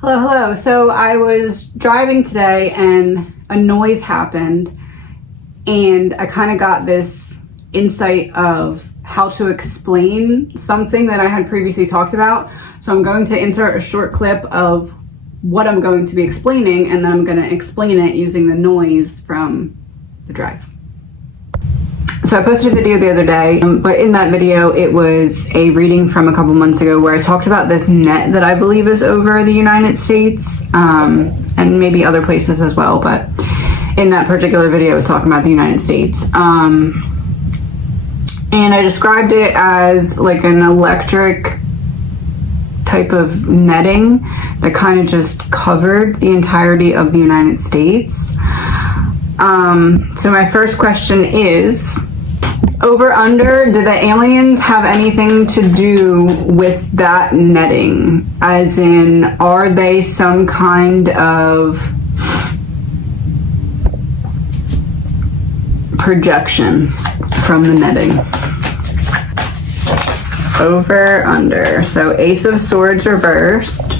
Hello. So I was driving today and a noise happened, and I kind of got this insight of how to explain something that I had previously talked about. So I'm going to insert a short clip of what I'm going to be explaining, and then I'm going to explain it using the noise from the drive. So I posted a video the other day, but in that video it was a reading from a couple months ago where I talked about this net that I believe is over the United States, and maybe other places as well, but in that particular video I was talking about the United States. And I described it as like an electric type of netting that kind of just covered the entirety of the United States. So my first question is, over under, do the aliens have anything to do with that netting? As in, are they some kind of projection from the netting? Over, under. So Ace of Swords reversed.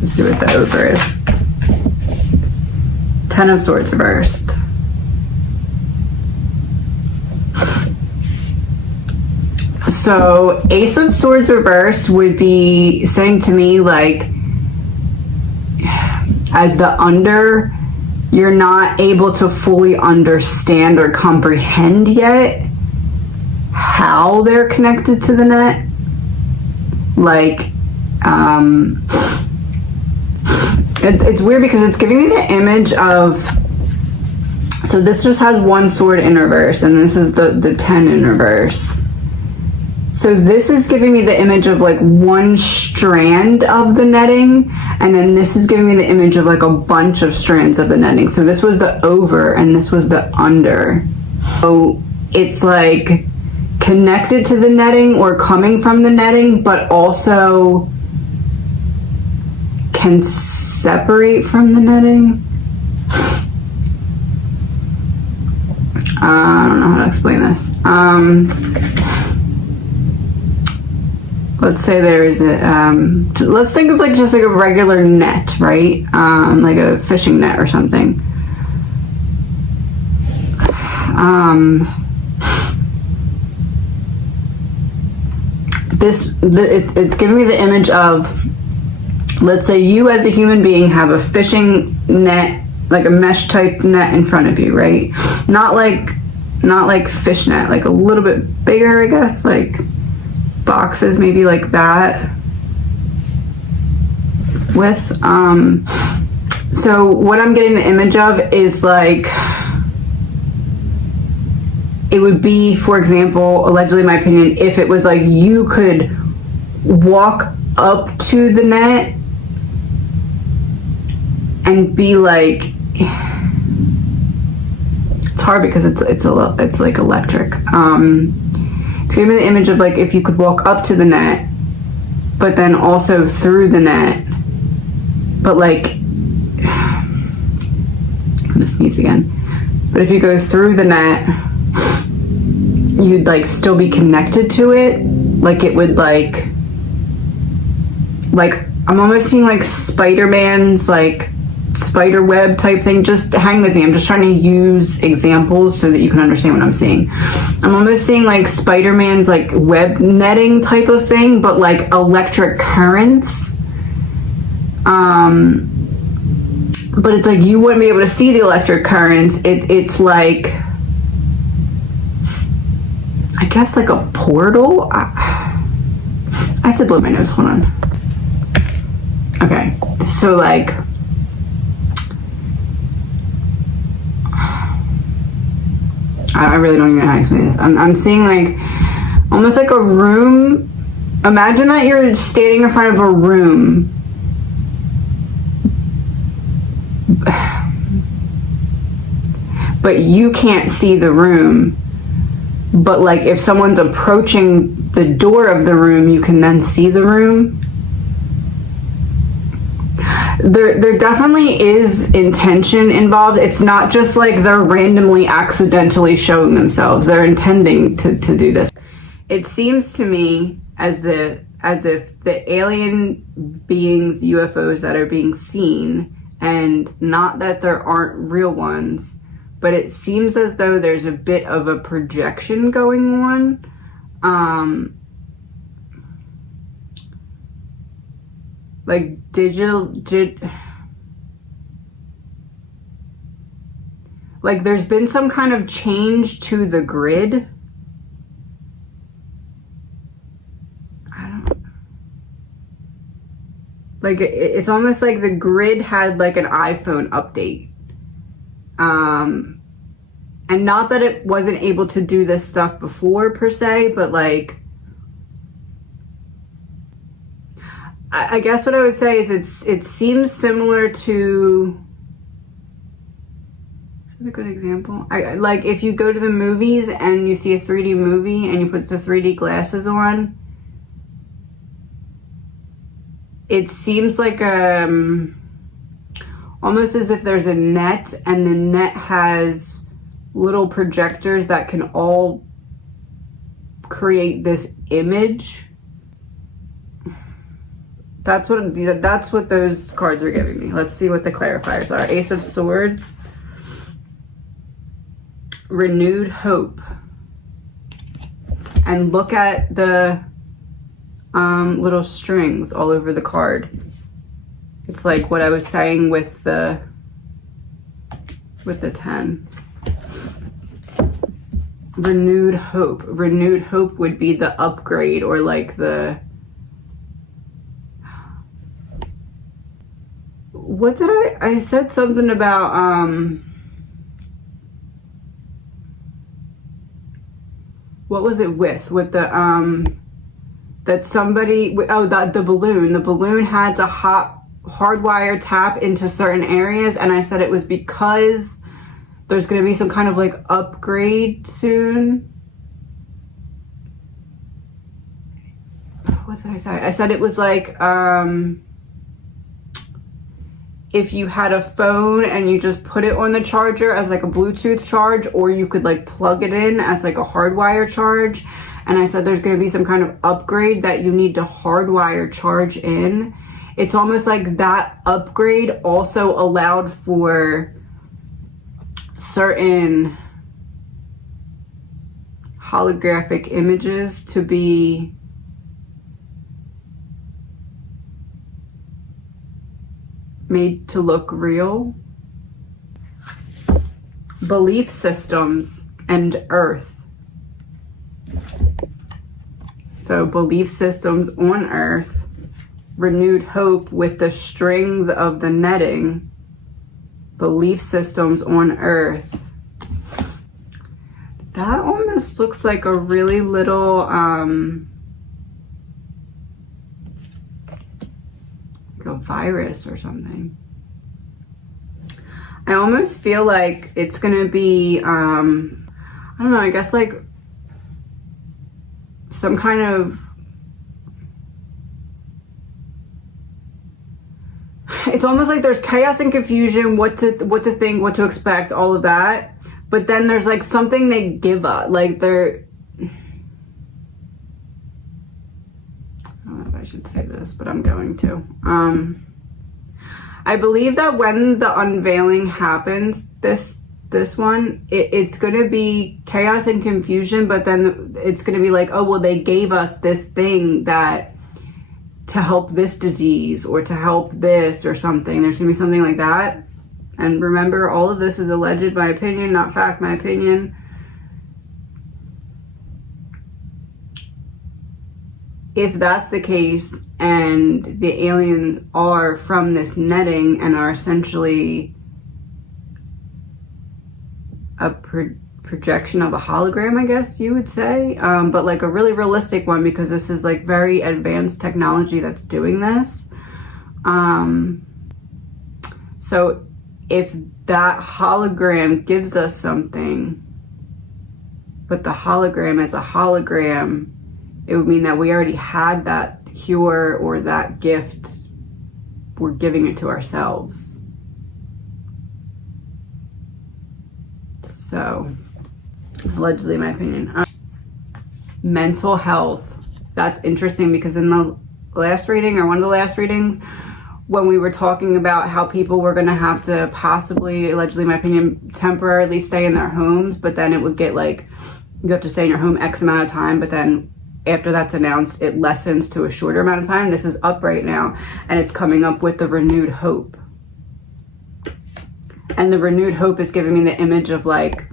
Let's see what the over is. Ten of Swords reversed. So Ace of Swords reverse would be saying to me, like, as the under, you're not able to fully understand or comprehend yet how they're connected to the net. Like, it's weird because it's giving me the image of, so this just has one sword in reverse, and this is the 10 in reverse. So this is giving me the image of like one strand of the netting, and then this is giving me the image of like a bunch of strands of the netting. So this was the over and this was the under. So it's like connected to the netting or coming from the netting, but also can separate from the netting. I don't know how to explain this. Let's say there is a, let's think of like just like a regular net, right? Like a fishing net or something. It's giving me the image of, let's say you as a human being have a fishing net, like a mesh type net in front of you, right? Not like fish net, like a little bit bigger, I guess, like boxes maybe like that with so what I'm getting the image of is like, it would be, for example, allegedly, in my opinion, if it was like you could walk up to the net and be like, it's hard because it's like electric. It's giving me the image of like if you could walk up to the net, but then also through the net, but like, I'm gonna sneeze again. But if you go through the net, you'd like still be connected to it. Like it would like I'm almost seeing like Spider-Man's like spider web type thing. Just hang with me, I'm just trying to use examples so that you can understand what I'm seeing. I'm almost seeing like Spider-Man's like web netting type of thing, but like electric currents. But it's like you wouldn't be able to see the electric currents. It's like, I guess like a portal. I have to blow my nose, hold on. Okay, so like, I really don't even know how to explain this. I'm seeing like almost like a room. Imagine that you're standing in front of a room, but you can't see the room. But like if someone's approaching the door of the room, you can then see the room. There definitely is intention involved. It's not just like they're randomly accidentally showing themselves. They're intending to do this. It seems to me as if the alien beings, UFOs that are being seen, and not that there aren't real ones, but it seems as though there's a bit of a projection going on. Like like there's been some kind of change to the grid. Like, it's almost like the grid had like an iPhone update. And not that it wasn't able to do this stuff before per se, but like, I guess what I would say is it seems similar to, is that a good example? Like if you go to the movies and you see a 3D movie and you put the 3D glasses on, it seems like almost as if there's a net, and the net has little projectors that can all create this image. That's what those cards are giving me. Let's see what the clarifiers are. Ace of Swords, renewed hope, and look at the little strings all over the card. It's like what I was saying with the 10. Renewed hope. Renewed hope would be the upgrade, or like the, what did I said something about what was it with the that somebody, the balloon had to hardwire tap into certain areas, and I said it was because there's going to be some kind of like upgrade soon. What did I say? I said it was like if you had a phone and you just put it on the charger as like a Bluetooth charge, or you could like plug it in as like a hardwire charge. And I said there's going to be some kind of upgrade that you need to hardwire charge in. It's almost like that upgrade also allowed for certain holographic images to be made to look real. Belief systems and Earth. So belief systems on Earth, renewed hope with the strings of the netting, belief systems on Earth. That almost looks like a really little, like a virus or something. I almost feel like it's gonna be, I don't know, I guess like some kind of, it's almost like there's chaos and confusion, what to think, what to expect, all of that. But then there's like something they give us, like they're, I don't know if I should say this, but I'm going to. I believe that when the unveiling happens, this one, it's going to be chaos and confusion, but then it's going to be like, oh, well, they gave us this thing that to help this disease or to help this or something. There's going to be something like that. And remember, all of this is alleged, my opinion, not fact, my opinion. If that's the case and the aliens are from this netting and are essentially a projection of a hologram, I guess you would say, but like a really realistic one, because this is like very advanced technology that's doing this. So if that hologram gives us something, but the hologram is a hologram, it would mean that we already had that cure or that gift. We're giving it to ourselves. So, allegedly, in my opinion. Mental health. that's interesting, because in the last reading, or one of the last readings, when we were talking about how people were going to have to possibly, allegedly, in my opinion, temporarily stay in their homes, but then it would get like, you have to stay in your home X amount of time, but then after that's announced, it lessens to a shorter amount of time. This is up right now, and it's coming up with the renewed hope. And the renewed hope is giving me the image of like,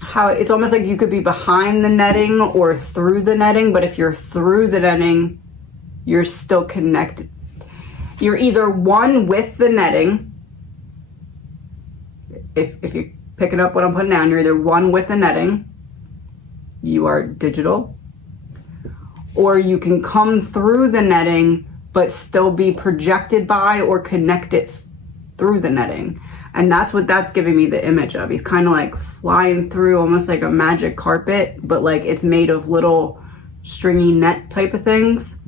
how it's almost like you could be behind the netting or through the netting, but if you're through the netting, you're still connected. You're either one with the netting, if you're picking up what I'm putting down, you're either one with the netting, you are digital, or you can come through the netting but still be projected by or connected through the netting. And that's what that's giving me the image of. He's kind of like flying through, almost like a magic carpet, but like it's made of little stringy net type of things.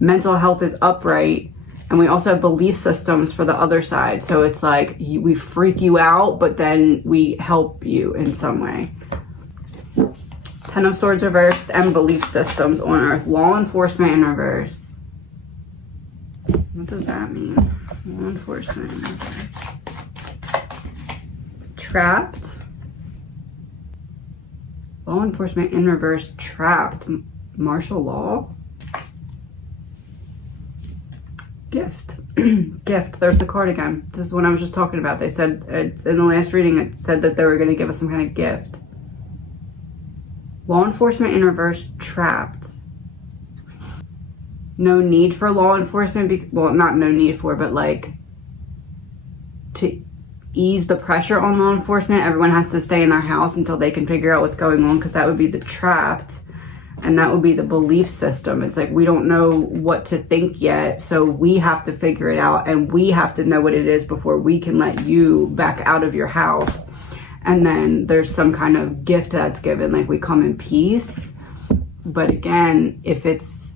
Mental health is upright. And we also have belief systems for the other side. So it's like we freak you out, but then we help you in some way. Ten of Swords reversed and belief systems on Earth. Law enforcement in reverse. What does that mean? Law enforcement in reverse. Trapped. Law enforcement in reverse, trapped. Martial law. Gift. Gift. There's the card again. This is what I was just talking about. They said, it's in the last reading, it said that they were going to give us some kind of gift. Law enforcement in reverse, trapped. No need for law enforcement. Well, not no need for, but like to ease the pressure on law enforcement, everyone has to stay in their house until they can figure out what's going on, because that would be the trapped. And that would be the belief system. It's like, we don't know what to think yet, so we have to figure it out, and we have to know what it is before we can let you back out of your house. And then there's some kind of gift that's given, like we come in peace. But again, if it's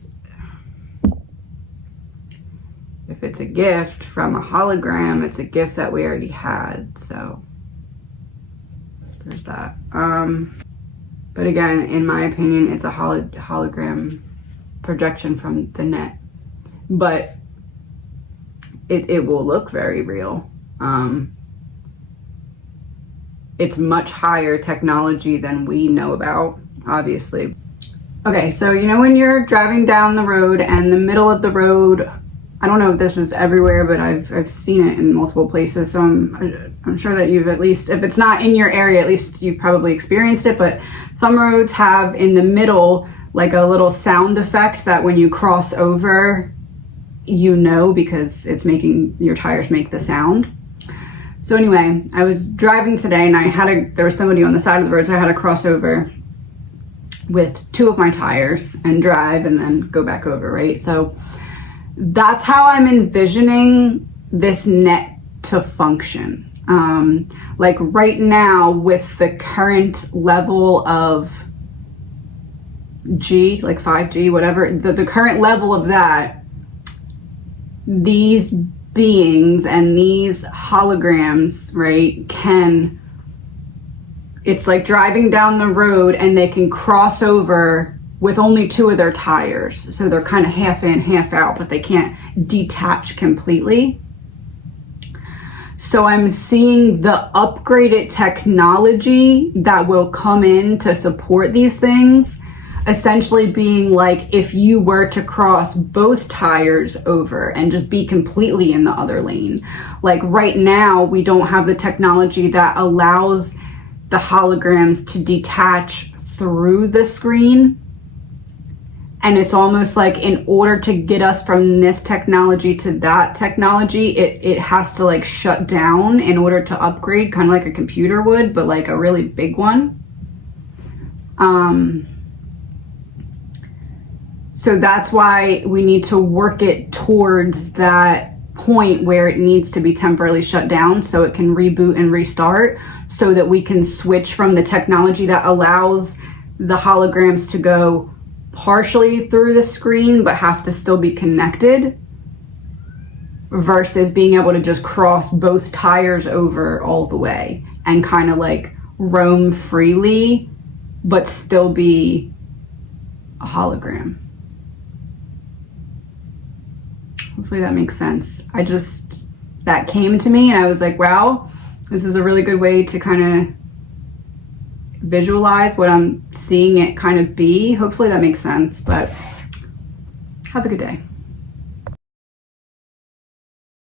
a gift from a hologram, it's a gift that we already had. So there's that. But again, in my opinion, it's a hologram projection from the net. But it will look very real. It's much higher technology than we know about, obviously. Okay, so you know when you're driving down the road and the middle of the road, I don't know if this is everywhere, but I've seen it in multiple places. So I'm sure that you've, at least, if it's not in your area, at least you've probably experienced it. But some roads have in the middle like a little sound effect that when you cross over, you know, because it's making your tires make the sound. So anyway, I was driving today and there was somebody on the side of the road, so I had to cross over with two of my tires and drive and then go back over, right? So that's how I'm envisioning this net to function. Like right now, with the current level of G, like 5G, whatever, the current level of that, these beings and these holograms, right, it's like driving down the road and they can cross over with only two of their tires. So they're kind of half in, half out, but they can't detach completely. So I'm seeing the upgraded technology that will come in to support these things, essentially being like if you were to cross both tires over and just be completely in the other lane. Like right now, we don't have the technology that allows the holograms to detach through the screen. And it's almost like in order to get us from this technology to that technology, it has to like shut down in order to upgrade, kind of like a computer would, but like a really big one. So that's why we need to work it towards that point where it needs to be temporarily shut down so it can reboot and restart, so that we can switch from the technology that allows the holograms to go partially through the screen but have to still be connected, versus being able to just cross both tires over all the way and kind of like roam freely but still be a hologram. Hopefully that makes sense. That came to me and I was like, wow, this is a really good way to kind of visualize what I'm seeing it kind of be. Hopefully that makes sense, but have a good day.